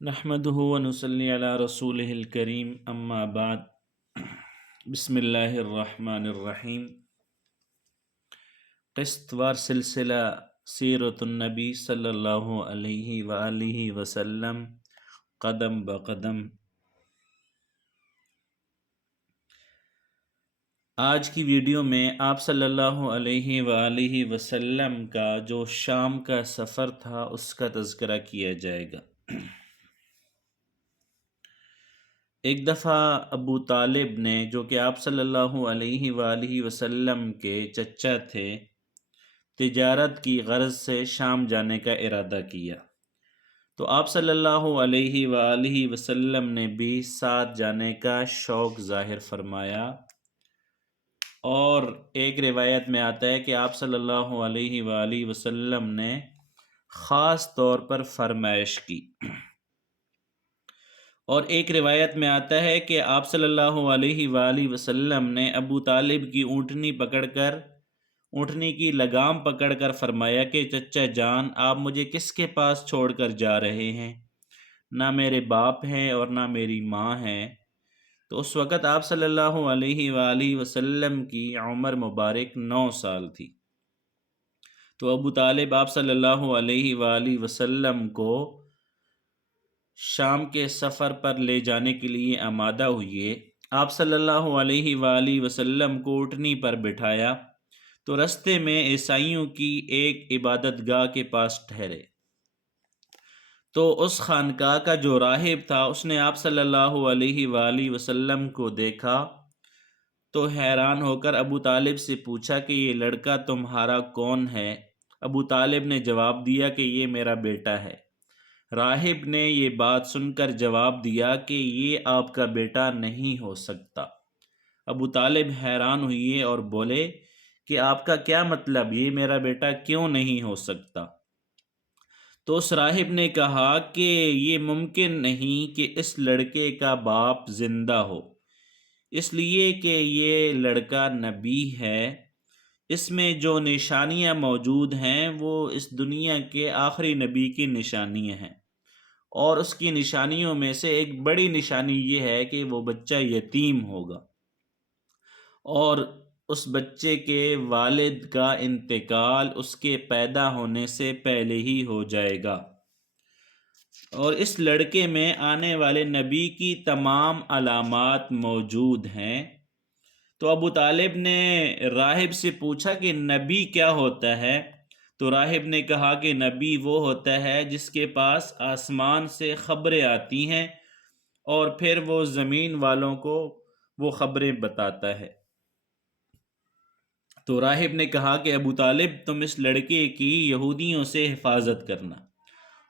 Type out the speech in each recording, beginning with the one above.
نحمده ونصلي على رسوله الكريم اما بعد بسم اللہ الرحمن الرحیم۔ قسط وار سلسلہ سیرت النبی صلی اللہ علیہ وآلہ وسلم قدم بقدم۔ آج کی ویڈیو میں آپ صلی اللہ علیہ وآلہ وسلم کا جو شام کا سفر تھا اس کا تذکرہ کیا جائے گا۔ ایک دفعہ ابو طالب نے، جو کہ آپ صلی اللہ علیہ وآلہ وسلم کے چچا تھے، تجارت کی غرض سے شام جانے کا ارادہ کیا، تو آپ صلی اللہ علیہ وآلہ وسلم نے بھی ساتھ جانے کا شوق ظاہر فرمایا، اور ایک روایت میں آتا ہے کہ آپ صلی اللہ علیہ وآلہ وسلم نے خاص طور پر فرمائش کی، اور ایک روایت میں آتا ہے کہ آپ صلی اللہ علیہ وآلہ وسلم نے ابو طالب کی اونٹنی کی لگام پکڑ کر فرمایا کہ چچا جان، آپ مجھے کس کے پاس چھوڑ کر جا رہے ہیں؟ نہ میرے باپ ہیں اور نہ میری ماں ہیں۔ تو اس وقت آپ صلی اللہ علیہ وآلہ وسلم کی عمر مبارک 9 سال تھی۔ تو ابو طالب آپ صلی اللہ علیہ وآلہ وسلم کو شام کے سفر پر لے جانے کے لیے آمادہ ہوئے۔ آپ صلی اللہ علیہ وآلہ وسلم کو اونٹنی پر بٹھایا تو رستے میں عیسائیوں کی ایک عبادت گاہ کے پاس ٹھہرے، تو اس خانقاہ کا جو راہب تھا اس نے آپ صلی اللہ علیہ وآلہ وسلم کو دیکھا تو حیران ہو کر ابو طالب سے پوچھا کہ یہ لڑکا تمہارا کون ہے؟ ابو طالب نے جواب دیا کہ یہ میرا بیٹا ہے۔ راہب نے یہ بات سن کر جواب دیا کہ یہ آپ کا بیٹا نہیں ہو سکتا۔ ابو طالب حیران ہوئے اور بولے کہ آپ کا کیا مطلب، یہ میرا بیٹا کیوں نہیں ہو سکتا؟ تو اس راہب نے کہا کہ یہ ممکن نہیں کہ اس لڑکے کا باپ زندہ ہو، اس لیے کہ یہ لڑکا نبی ہے، اس میں جو نشانیاں موجود ہیں وہ اس دنیا کے آخری نبی کی نشانیاں ہیں، اور اس کی نشانیوں میں سے ایک بڑی نشانی یہ ہے کہ وہ بچہ یتیم ہوگا، اور اس بچے کے والد کا انتقال اس کے پیدا ہونے سے پہلے ہی ہو جائے گا، اور اس لڑکے میں آنے والے نبی کی تمام علامات موجود ہیں۔ تو ابو طالب نے راہب سے پوچھا کہ نبی کیا ہوتا ہے؟ تو راہب نے کہا کہ نبی وہ ہوتا ہے جس کے پاس آسمان سے خبریں آتی ہیں اور پھر وہ زمین والوں کو وہ خبریں بتاتا ہے۔ تو راہب نے کہا کہ ابو طالب، تم اس لڑکے کی یہودیوں سے حفاظت کرنا۔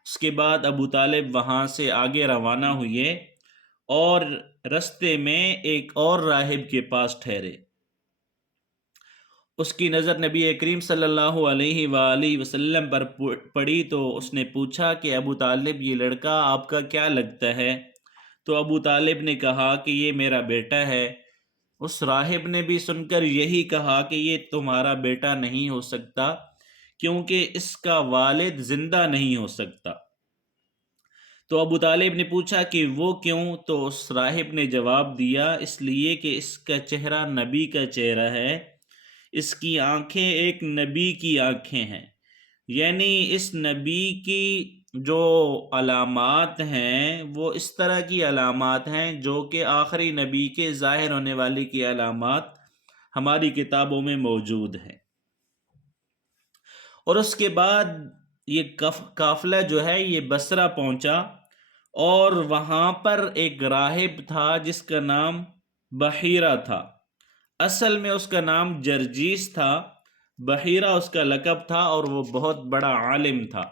اس کے بعد ابو طالب وہاں سے آگے روانہ ہوئے اور رستے میں ایک اور راہب کے پاس ٹھہرے۔ اس کی نظر نبی کریم صلی اللہ علیہ وآلہ وسلم پر پڑی تو اس نے پوچھا کہ ابو طالب، یہ لڑکا آپ کا کیا لگتا ہے؟ تو ابو طالب نے کہا کہ یہ میرا بیٹا ہے۔ اس راہب نے بھی سن کر یہی کہا کہ یہ تمہارا بیٹا نہیں ہو سکتا کیونکہ اس کا والد زندہ نہیں ہو سکتا۔ تو ابو طالب نے پوچھا کہ وہ کیوں؟ تو اس راہب نے جواب دیا، اس لیے کہ اس کا چہرہ نبی کا چہرہ ہے، اس کی آنکھیں ایک نبی کی آنکھیں ہیں، یعنی اس نبی کی جو علامات ہیں وہ اس طرح کی علامات ہیں جو کہ آخری نبی کے ظاہر ہونے والی کی علامات ہماری کتابوں میں موجود ہیں۔ اور اس کے بعد یہ قافلہ جو ہے یہ بصرہ پہنچا، اور وہاں پر ایک راہب تھا جس کا نام بحیرہ تھا، اصل میں اس کا نام جرجیس تھا، بحیرہ اس کا لقب تھا، اور وہ بہت بڑا عالم تھا۔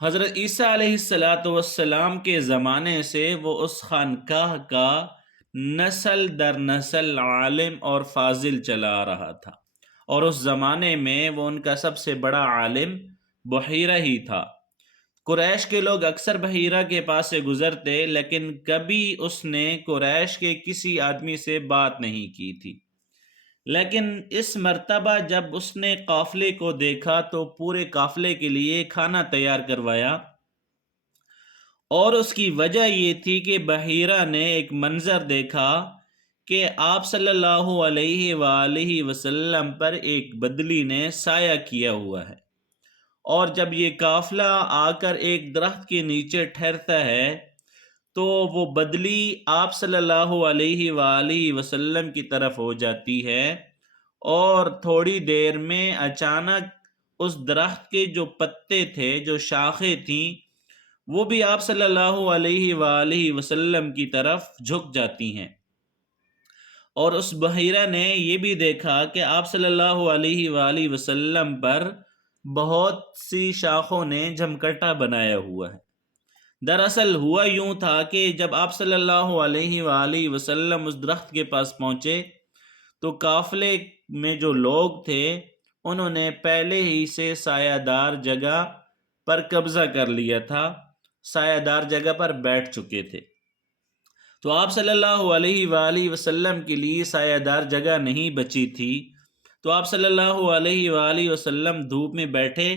حضرت عیسیٰ علیہ السلام کے زمانے سے وہ اس خانقاہ کا نسل در نسل عالم اور فاضل چلا آ رہا تھا، اور اس زمانے میں وہ ان کا سب سے بڑا عالم بحیرہ ہی تھا۔ قریش کے لوگ اکثر بحیرہ کے پاس سے گزرتے، لیکن کبھی اس نے قریش کے کسی آدمی سے بات نہیں کی تھی، لیکن اس مرتبہ جب اس نے قافلے کو دیکھا تو پورے قافلے کے لیے کھانا تیار کروایا، اور اس کی وجہ یہ تھی کہ بحیرہ نے ایک منظر دیکھا کہ آپ صلی اللہ علیہ وآلہ وسلم پر ایک بدلی نے سایہ کیا ہوا ہے، اور جب یہ قافلہ آ کر ایک درخت کے نیچے ٹھہرتا ہے تو وہ بدلی آپ صلی اللہ علیہ وآلہ وسلم کی طرف ہو جاتی ہے، اور تھوڑی دیر میں اچانک اس درخت کے جو پتے تھے، جو شاخیں تھیں، وہ بھی آپ صلی اللہ علیہ وآلہ وسلم کی طرف جھک جاتی ہیں۔ اور اس بحیرہ نے یہ بھی دیکھا کہ آپ صلی اللہ علیہ وآلہ وسلم پر بہت سی شاخوں نے جھمکٹا بنایا ہوا ہے۔ دراصل ہوا یوں تھا کہ جب آپ صلی اللہ علیہ وآلہ وسلم اس درخت کے پاس پہنچے تو قافلے میں جو لوگ تھے انہوں نے پہلے ہی سے سایہ دار جگہ پر قبضہ کر لیا تھا، سایہ دار جگہ پر بیٹھ چکے تھے، تو آپ صلی اللہ علیہ وآلہ وسلم کے لیے سایہ دار جگہ نہیں بچی تھی، تو آپ صلی اللہ علیہ وآلہ وسلم دھوپ میں بیٹھے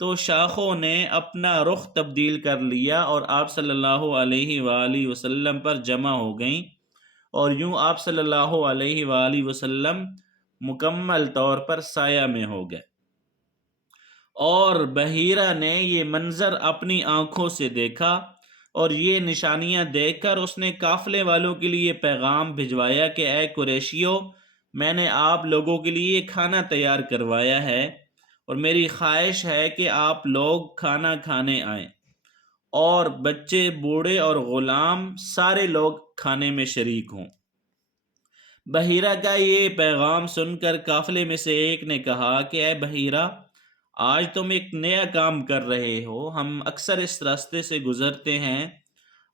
تو شاخوں نے اپنا رخ تبدیل کر لیا اور آپ صلی اللہ علیہ وآلہ وسلم پر جمع ہو گئیں، اور یوں آپ صلی اللہ علیہ وآلہ وسلم مکمل طور پر سایہ میں ہو گئے۔ اور بحیرہ نے یہ منظر اپنی آنکھوں سے دیکھا، اور یہ نشانیاں دیکھ کر اس نے قافلے والوں کے لیے پیغام بھجوایا کہ اے قریشیو، میں نے آپ لوگوں کے لیے کھانا تیار کروایا ہے، اور میری خواہش ہے کہ آپ لوگ کھانا کھانے آئیں، اور بچے، بوڑھے اور غلام سارے لوگ کھانے میں شریک ہوں۔ بحیرہ کا یہ پیغام سن کر قافلے میں سے ایک نے کہا کہ اے بحیرہ، آج تم ایک نیا کام کر رہے ہو، ہم اکثر اس راستے سے گزرتے ہیں،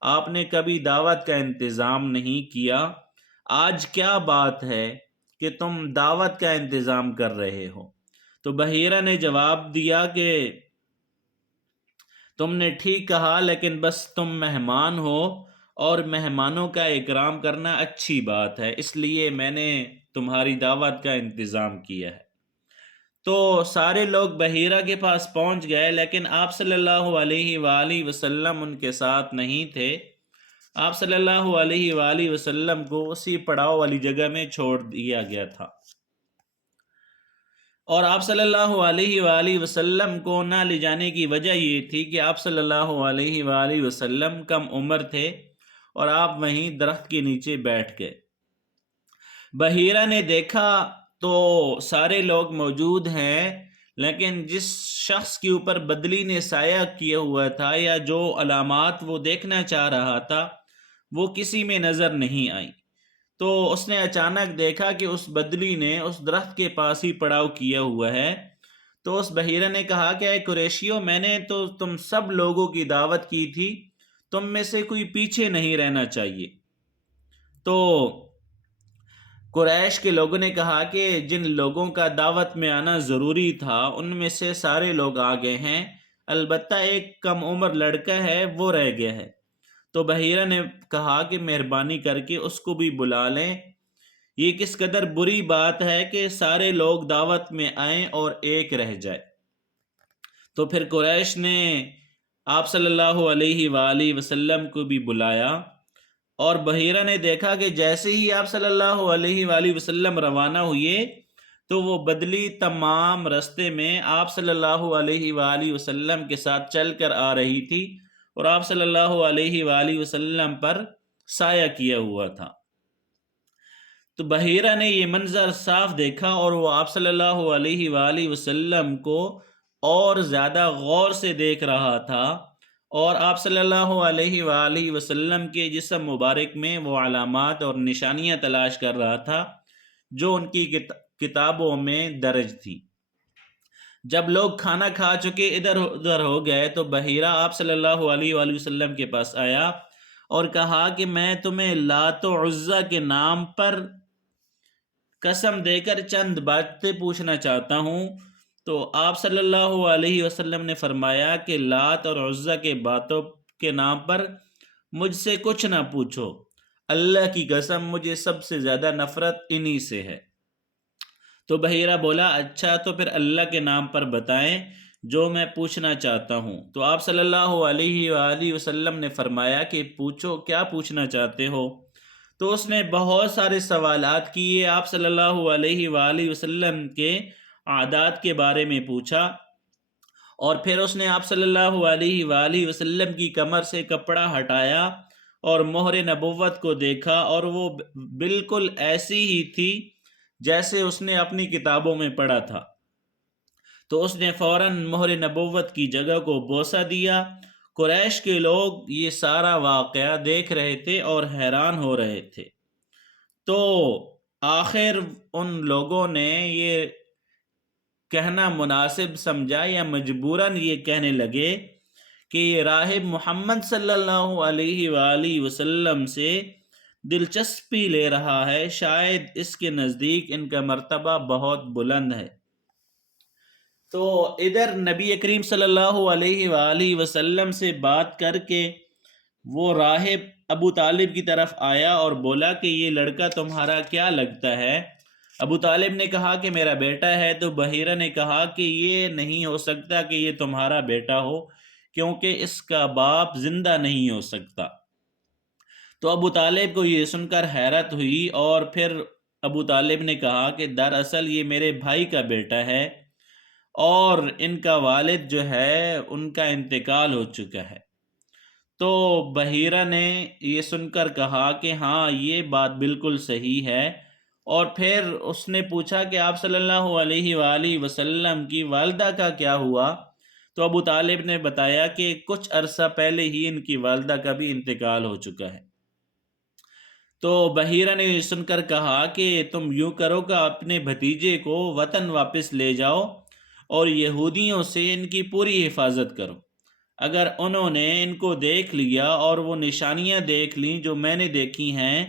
آپ نے کبھی دعوت کا انتظام نہیں کیا، آج کیا بات ہے کہ تم دعوت کا انتظام کر رہے ہو؟ تو بحیرہ نے جواب دیا کہ تم نے ٹھیک کہا، لیکن بس تم مہمان ہو اور مہمانوں کا اکرام کرنا اچھی بات ہے، اس لیے میں نے تمہاری دعوت کا انتظام کیا ہے۔ تو سارے لوگ بحیرہ کے پاس پہنچ گئے، لیکن آپ صلی اللہ علیہ وآلہ وسلم ان کے ساتھ نہیں تھے۔ آپ صلی اللہ علیہ وآلہ وسلم کو اسی پڑاؤ والی جگہ میں چھوڑ دیا گیا تھا، اور آپ صلی اللہ علیہ وآلہ وسلم کو نہ لے جانے کی وجہ یہ تھی کہ آپ صلی اللہ علیہ وآلہ وسلم کم عمر تھے اور آپ وہیں درخت کے نیچے بیٹھ گئے۔ بحیرہ نے دیکھا تو سارے لوگ موجود ہیں، لیکن جس شخص کے اوپر بدلی نے سایہ کیا ہوا تھا یا جو علامات وہ دیکھنا چاہ رہا تھا وہ کسی میں نظر نہیں آئی، تو اس نے اچانک دیکھا کہ اس بدلی نے اس درخت کے پاس ہی پڑاؤ کیا ہوا ہے۔ تو اس بحیرہ نے کہا کہ اے قریشیو، میں نے تو تم سب لوگوں کی دعوت کی تھی، تم میں سے کوئی پیچھے نہیں رہنا چاہیے۔ تو قریش کے لوگوں نے کہا کہ جن لوگوں کا دعوت میں آنا ضروری تھا ان میں سے سارے لوگ آ گئے ہیں، البتہ ایک کم عمر لڑکا ہے وہ رہ گیا ہے۔ تو بحیرہ نے کہا کہ مہربانی کر کے اس کو بھی بلا لیں، یہ کس قدر بری بات ہے کہ سارے لوگ دعوت میں آئیں اور ایک رہ جائے۔ تو پھر قریش نے آپ صلی اللہ علیہ وآلہ وسلم کو بھی بلایا، اور بحیرہ نے دیکھا کہ جیسے ہی آپ صلی اللہ علیہ وآلہ وسلم روانہ ہوئے تو وہ بدلی تمام رستے میں آپ صلی اللہ علیہ وآلہ وسلم کے ساتھ چل کر آ رہی تھی، اور آپ صلی اللہ علیہ وآلہ وسلم پر سایہ کیا ہوا تھا۔ تو بحیرہ نے یہ منظر صاف دیکھا اور وہ آپ صلی اللہ علیہ وآلہ وسلم کو اور زیادہ غور سے دیکھ رہا تھا، اور آپ صلی اللہ علیہ وآلہ وسلم کے جسم مبارک میں وہ علامات اور نشانیاں تلاش کر رہا تھا جو ان کی کتابوں میں درج تھی۔ جب لوگ کھانا کھا چکے ادھر ادھر ہو گئے تو بحیرہ آپ صلی اللہ علیہ وآلہ وسلم کے پاس آیا اور کہا کہ میں تمہیں لات و عزیٰ کے نام پر قسم دے کر چند باتیں پوچھنا چاہتا ہوں۔ تو آپ صلی اللہ علیہ وسلم نے فرمایا کہ لات اور عزیٰ کے باتوں کے نام پر مجھ سے کچھ نہ پوچھو، اللہ کی قسم مجھے سب سے زیادہ نفرت انہی سے ہے۔ تو بحیرہ بولا اچھا تو پھر اللہ کے نام پر بتائیں جو میں پوچھنا چاہتا ہوں۔ تو آپ صلی اللہ علیہ وآلہ وسلم نے فرمایا کہ پوچھو، کیا پوچھنا چاہتے ہو؟ تو اس نے بہت سارے سوالات کیے، آپ صلی اللہ علیہ وآلہ وسلم کے عادات کے بارے میں پوچھا، اور پھر اس نے آپ صلی اللہ علیہ وآلہ وسلم کی کمر سے کپڑا ہٹایا اور مہر نبوت کو دیکھا، اور وہ بالکل ایسی ہی تھی جیسے اس نے اپنی کتابوں میں پڑھا تھا۔ تو اس نے فوراً مہر نبوت کی جگہ کو بوسہ دیا۔ قریش کے لوگ یہ سارا واقعہ دیکھ رہے تھے اور حیران ہو رہے تھے۔ تو آخر ان لوگوں نے یہ کہنا مناسب سمجھا یا مجبوراً یہ کہنے لگے کہ یہ راہب محمد صلی اللہ علیہ وآلہ وسلم سے دلچسپی لے رہا ہے، شاید اس کے نزدیک ان کا مرتبہ بہت بلند ہے۔ تو ادھر نبی کریم صلی اللہ علیہ وآلہ وسلم سے بات کر کے وہ راہب ابو طالب کی طرف آیا اور بولا کہ یہ لڑکا تمہارا کیا لگتا ہے؟ ابو طالب نے کہا کہ میرا بیٹا ہے۔ تو بحیرہ نے کہا کہ یہ نہیں ہو سکتا کہ یہ تمہارا بیٹا ہو، کیونکہ اس کا باپ زندہ نہیں ہو سکتا۔ تو ابو طالب کو یہ سن کر حیرت ہوئی، اور پھر ابو طالب نے کہا کہ دراصل یہ میرے بھائی کا بیٹا ہے، اور ان کا والد جو ہے ان کا انتقال ہو چکا ہے۔ تو بحیرہ نے یہ سن کر کہا کہ ہاں، یہ بات بالکل صحیح ہے، اور پھر اس نے پوچھا کہ آپ صلی اللہ علیہ وآلہ وسلم کی والدہ کا کیا ہوا؟ تو ابو طالب نے بتایا کہ کچھ عرصہ پہلے ہی ان کی والدہ کا بھی انتقال ہو چکا ہے۔ تو بحیرہ نے یہ سن کر کہا کہ تم یوں کرو کہ اپنے بھتیجے کو وطن واپس لے جاؤ اور یہودیوں سے ان کی پوری حفاظت کرو۔ اگر انہوں نے ان کو دیکھ لیا اور وہ نشانیاں دیکھ لیں جو میں نے دیکھی ہیں،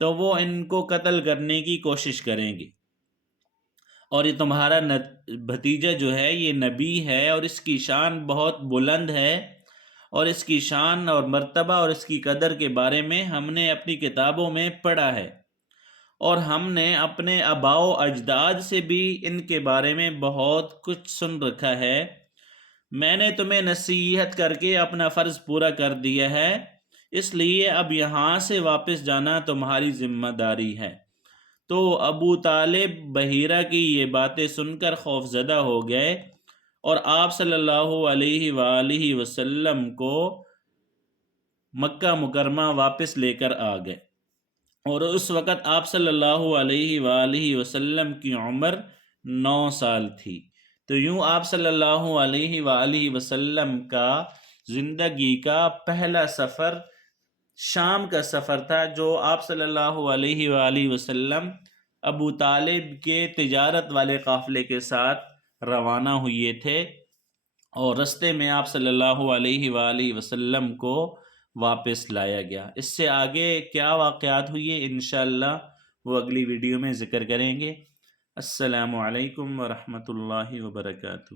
تو وہ ان کو قتل کرنے کی کوشش کریں گے، اور یہ تمہارا بھتیجا جو ہے یہ نبی ہے، اور اس کی شان بہت بلند ہے، اور اس کی شان اور مرتبہ اور اس کی قدر کے بارے میں ہم نے اپنی کتابوں میں پڑھا ہے، اور ہم نے اپنے آباء و اجداد سے بھی ان کے بارے میں بہت کچھ سن رکھا ہے۔ میں نے تمہیں نصیحت کر کے اپنا فرض پورا کر دیا ہے، اس لیے اب یہاں سے واپس جانا تمہاری ذمہ داری ہے۔ تو ابو طالب بحیرہ کی یہ باتیں سن کر خوف زدہ ہو گئے، اور آپ صلی اللہ علیہ وآلہ وسلم کو مکہ مکرمہ واپس لے کر آ گئے، اور اس وقت آپ صلی اللہ علیہ وآلہ وسلم کی عمر 9 سال تھی۔ تو یوں آپ صلی اللہ علیہ وآلہ وسلم کا زندگی کا پہلا سفر شام کا سفر تھا، جو آپ صلی اللہ علیہ وآلہ وسلم ابو طالب کے تجارت والے قافلے کے ساتھ روانہ ہوئے تھے، اور رستے میں آپ صلی اللہ علیہ وآلہ وسلم کو واپس لایا گیا۔ اس سے آگے کیا واقعات ہوئے انشاءاللہ وہ اگلی ویڈیو میں ذکر کریں گے۔ السلام علیکم ورحمۃ اللہ وبرکاتہ۔